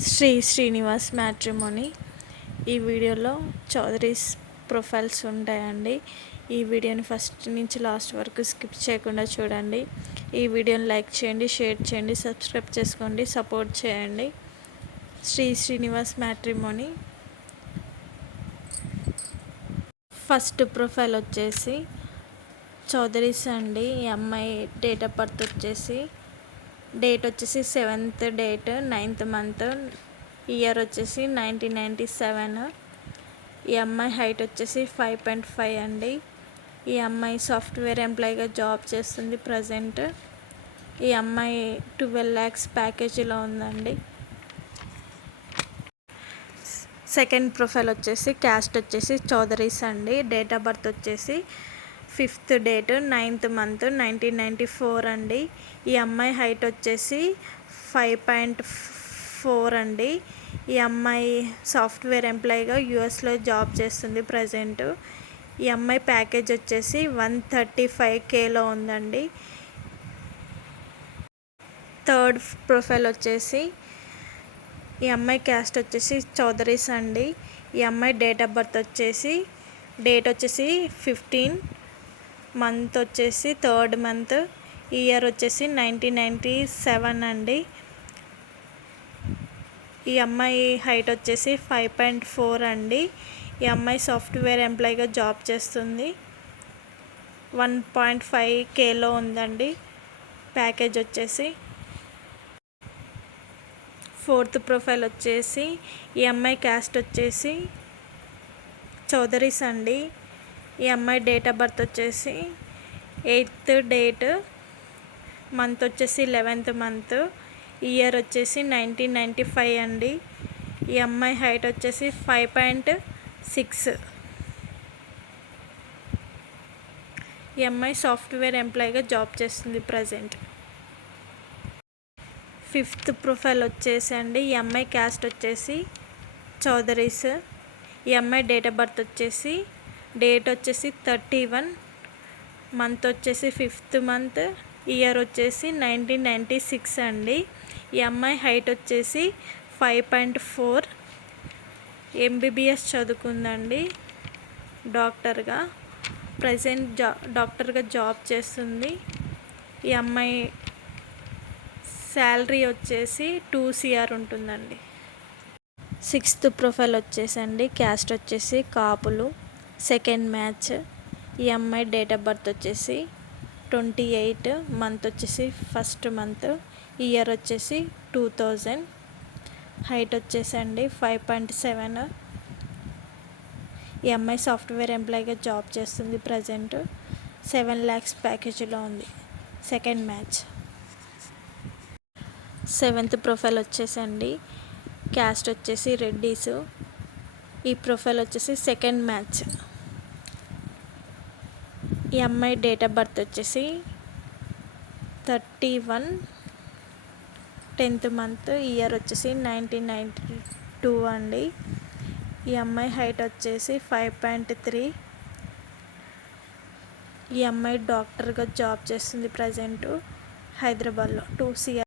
Srinivas matrimony. ఈ వీడియోలో Chowdharys profiles ఉంటాయండి. ఈ వీడియోని ఫస్ట్ నుంచి లాస్ట్ వరకు స్కిప్ చేయకుండా చూడండి. ఈ వీడియోని లైక్ చేయండి, షేర్ చేయండి, సబ్స్క్రైబ్ చేసుకోండి, సపోర్ట్ చేయండి. శ్రీనివాస్ మ్యాట్రిమోనీ. ఫస్ట్ ప్రొఫైల్ వచ్చేసి చౌదరీస్ అండి. ఈ అమ్మాయి డేట్ ఆఫ్ బర్త్ వచ్చేసి 7th date 9th month, year వచ్చేసి 1997. ఈ అమ్మాయి హైట్ వచ్చేసి 5.5 అండి. ఈ అమ్మాయి సాఫ్ట్వేర్ ఎంప్లాయీగా జాబ్ చేస్తుంది ప్రజెంట్. ఈ అమ్మాయి 12 lakhs ప్యాకేజీలో ఉందండి. సెకండ్ ప్రొఫైల్ వచ్చేసి క్యాస్ట్ వచ్చేసి చౌదరీస్ అండి. డేట్ ఆఫ్ బర్త్ వచ్చేసి 5th date 9th month 1994 అండి. ఈ అమ్మాయి హైట్ వచ్చేసి 5.4 అండి. ఈ అమ్మాయి సాఫ్ట్వేర్ ఎంప్లాయీగా యూఎస్లో జాబ్ చేస్తుంది ప్రజెంట్. ఈ అమ్మాయి ప్యాకేజ్ వచ్చేసి 135Kలో ఉందండి. థర్డ్ ప్రొఫైల్ వచ్చేసి ఈ అమ్మాయి క్యాస్ట్ వచ్చేసి చౌదరీస్ అండి. ఈ అమ్మాయి డేట్ ఆఫ్ బర్త్ వచ్చేసి 15, మంత్ వచ్చేసి 3rd month, ఇయర్ వచ్చేసి 1997 అండి. ఈ అమ్మాయి హైట్ వచ్చేసి 5.4 అండి. ఈ అమ్మాయి సాఫ్ట్వేర్ ఎంప్లాయీగా జాబ్ చేస్తుంది. 1.5Kలో ఉందండి ప్యాకేజ్ వచ్చేసి. ఫోర్త్ ప్రొఫైల్ వచ్చేసి ఈ అమ్మాయి క్యాస్ట్ వచ్చేసి చౌదరీస్ అండి. ఈ అమ్మాయి డేట్ ఆఫ్ బర్త్ వచ్చేసి 8th date, మంత్ వచ్చేసి 11th month, ఇయర్ వచ్చేసి 1995 అండి. ఈ అమ్మాయి హైట్ వచ్చేసి 5.6. ఈ అమ్మాయి సాఫ్ట్వేర్ ఎంప్లాయీగా జాబ్ చేస్తుంది ప్రజెంట్. ఫిఫ్త్ ప్రొఫైల్ వచ్చేసి అండి ఈ అమ్మాయి క్యాస్ట్ వచ్చేసి చౌదరీస్. ఈ అమ్మాయి డేట్ ఆఫ్ బర్త్ వచ్చేసి డేట్ వచ్చేసి 31, మంత్ వచ్చేసి 5th month, ఇయర్ వచ్చేసి 1996 అండి. ఈ అమ్మాయి హైట్ వచ్చేసి 5.4. MBBS చదువుకుందండి డాక్టర్గా. ప్రజెంట్ డాక్టర్గా జాబ్ చేస్తుంది. ఈ అమ్మాయి శాలరీ వచ్చేసి 2 CR ఉంటుందండి. సిక్స్త్ ప్రొఫైల్ వచ్చేసండి క్యాస్ట్ వచ్చేసి కాపులు, సెకండ్ మ్యాచ్. ఈ అమ్మాయి డేట్ ఆఫ్ బర్త్ వచ్చేసి 28, మంత్ వచ్చేసి 1st month, ఇయర్ వచ్చేసి 2000, హైట్ వచ్చేసండి 5.7. ఈ అమ్మాయి సాఫ్ట్వేర్ ఎంప్లాయీగా జాబ్ చేస్తుంది ప్రజెంట్. 7 lakhs ప్యాకేజీలో ఉంది. Second match. సెవెంత్ ప్రొఫైల్ వచ్చేసండి క్యాస్ట్ వచ్చేసి రెడ్డీస్. ఈ ప్రొఫైల్ వచ్చేసి సెకండ్ మ్యాచ్. ఈ అమ్మాయి డేట్ ఆఫ్ బర్త్ వచ్చేసి 31, 10th month, ఇయర్ వచ్చేసి 1992 అండి. ఈ అమ్మాయి హైట్ వచ్చేసి 5.3. ఈ అమ్మాయి డాక్టర్గా జాబ్ చేస్తుంది ప్రజెంట్ హైదరాబాద్లో. 2 CR